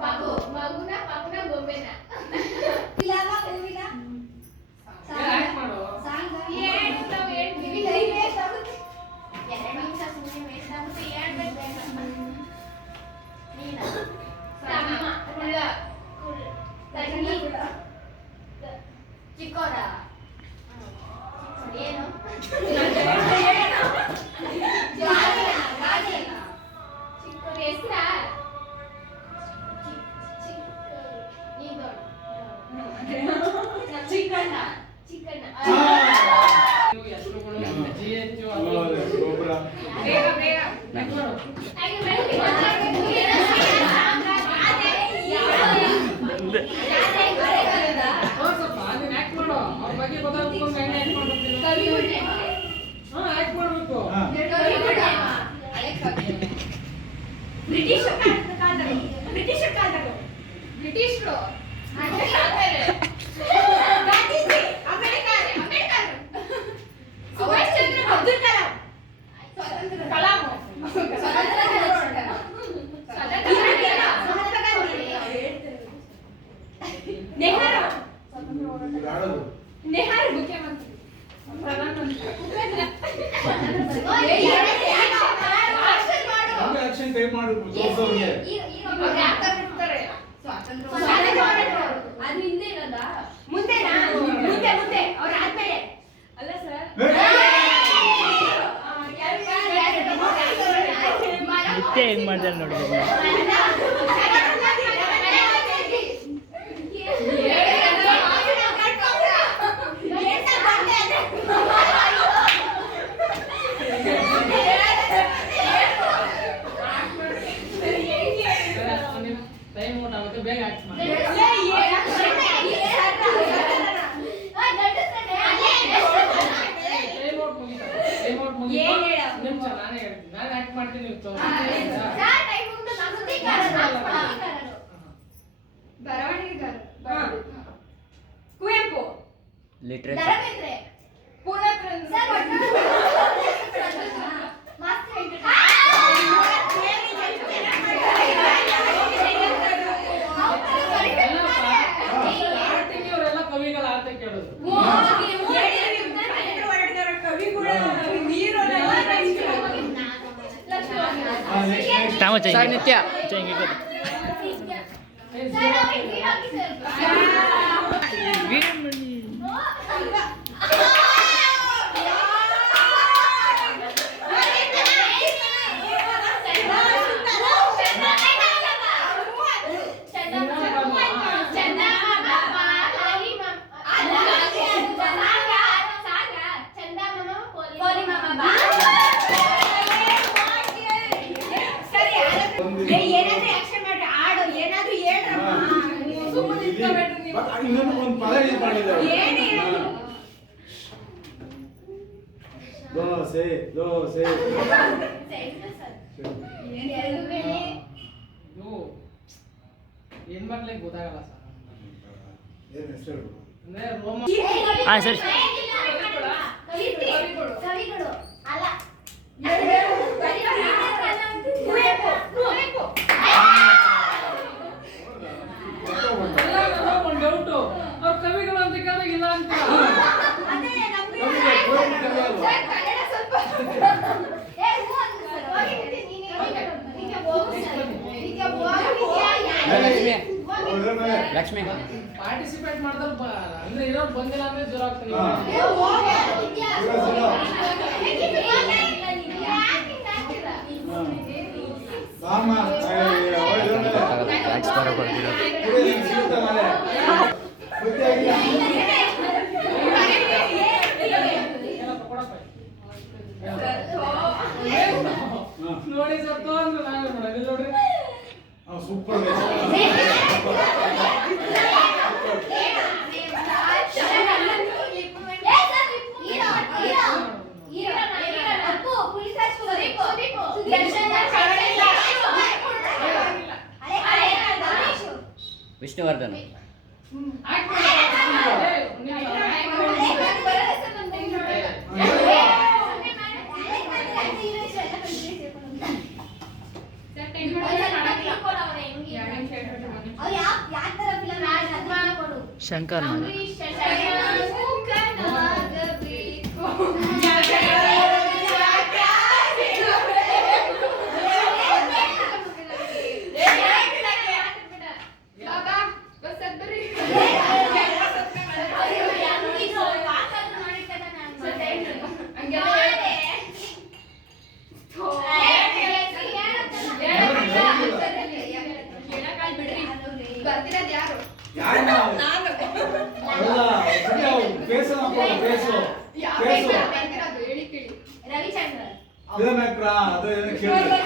ಮಗುನ ಗೊಂಬೆನ ಇಲ್ಲವಾ ಮೂವಿನ ಯಾಕೆ ಮಾಡೋ ಸಾಂಗ್ ಏನು ನಾವು ಹೇಳ್ತೀವಿ ವೇಸ್ಟ್ ಆಗುತ್ತೆ 2 ನಿಮಿಷ ಸುಮ್ಮನೆ ವೇಸ್ಟ್ ಆಗುತ್ತೆ ಹೇಳ್ಬೇಕು ನೀನಾ ಸಾಮ ಕುಳ್ಳ ತಂಗಿ ಚಿಕ್ಕೋರ ಏನು ಚಿಕ್ಕೋರ ಹೆಸರ ಚಿಕ್ಕಣ್ಣ ಚಿಕ್ಕಣ್ಣ ಬೇಗ ಬೇಗ ಬ್ರಿಟಿಷರು ಸುಭಾಷ್ ಚಂದ್ರ ಅಬ್ದುಲ್ ಕಲಾಂ ನೆಹರು ಮುಖ್ಯಮಂತ್ರಿ ಆಕ್ಷನ್ ಟೈಪ್ ಮಾಡು ಅದು ಹಿಂದೆ ಇರೋದಾ ಮುಂದೆನಾ ಮುಂದೆ ಮುಂದೆ ಅವ್ರ ಆದ್ಮೇಲೆ ಅಲ್ಲ ಸರ್ ನೃತ್ಯ ಹೆಂಗ್ ಮಾಡ್ತಾರೆ ನೋಡಿ ಬೇಗ ಆಕ್ಟ್ ಮಾಡಿ ನಾನು ಆಕ್ಟ್ ಮಾಡ್ತೀನಿ ಕುವೆಂಪು ಲಿಟ್ರೇಚರ್ ಅವರೆಲ್ಲ ಕವಿಗಳ ಆತ ಕೇಳೋದು ಸಾಹಿತ್ಯ ಇನ್ನೊಂದು ಒಂದು ಪದ ಯೂಸ್ ಮಾಡಿದ್ದಾರೆ ದೋಸೆ ದೋಸೆ ಏನ್ ಮಾಡ್ಲಿಕ್ಕೆ ಗೊತ್ತಾಗಲ್ಲ ಸರ್ ಏನು ಹೆಸರು ಅಂದ್ರೆ ರೋಮ ಹಾಂ ಸರಿ ಕವಿಗಳು ಅಲ್ಲ ಒಂದು ಡೌಟು ಅವ್ರ ಕವಿಗಳು ಅಂತ ಕೇಳಿದಾಗ ಇಲ್ಲ ಅಂತ ಲಕ್ಷ್ಮಿ ಪಾರ್ಟಿಸಿಪೇಟ್ ಮಾಡಿದ್ರೆ ಅಂದ್ರೆ ಇರೋರು ಬಂದಿಲ್ಲ ಅಂದ್ರೆ ಜ್ವರ ಆಗ್ತದೆ ನೋಡಿ ಸರ್ ತೋಂದ್ರೆ ನಾನು ನೋಡೋದು ನೋಡ್ರಿ ಸೂಪರ್ ವಿಷ್ಣುವರ್ಧನ್ ಶಂಕರ್ ಮಗ. ಅಂಬರೀಷ್ ಶಶಾಂಕ ಬರ್ತಿರೋದು ಯಾರು? ಯಾರು ನಾವು? ಅಲ್ಲ, ಸರಿ ಅವ್ರು ಫೇಸ್ ಹಾಕೋದು, ಫೇಸು. ಯಾವ ಫೇಸು. ಬರ್ತಿರೋದು ಹೇಳಿ ಕೇಳಿ. ರವಿಚಂದ್ರನ್. ಫಿಲಂ ಆಕ್ಟ್ರ ಅದು ಏನೋ ಕೇಳಿದ್ರೆ.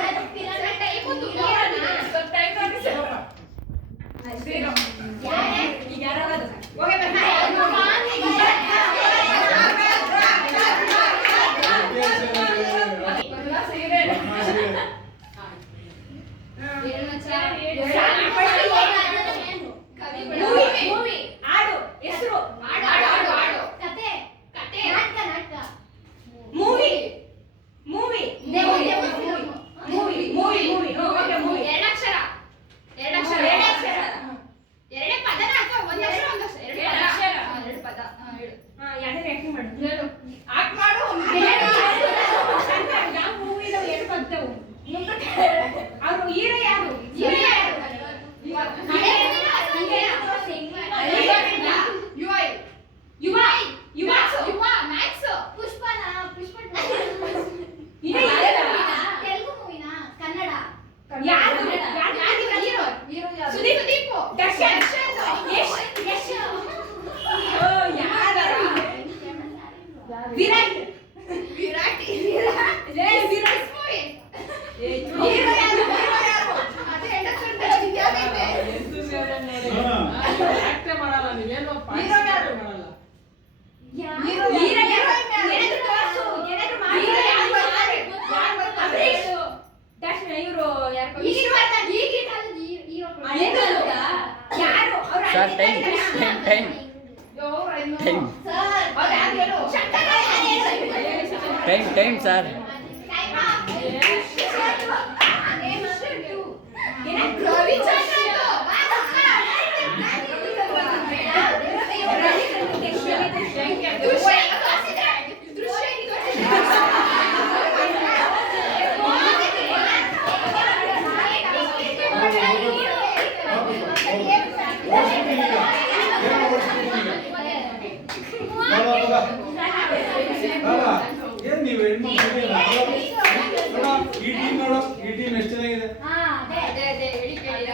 ಆಕ್ಟೇ ಮಾಡಲ್ಲ ನೀವೇನು ಮಾಡಲ್ಲ. Sir time time time time sir. ಏನ್ ನೀವು ಹೆಣ್ಮಕ್ಳು ಈ ಟೀಮ್ ನೋಡೋ, ಈ ಟೀಮ್ ಎಷ್ಟು ಚೆನ್ನಾಗಿದೆ. ಅದೇ ಹೇಳಿ ಕೇಳಿ.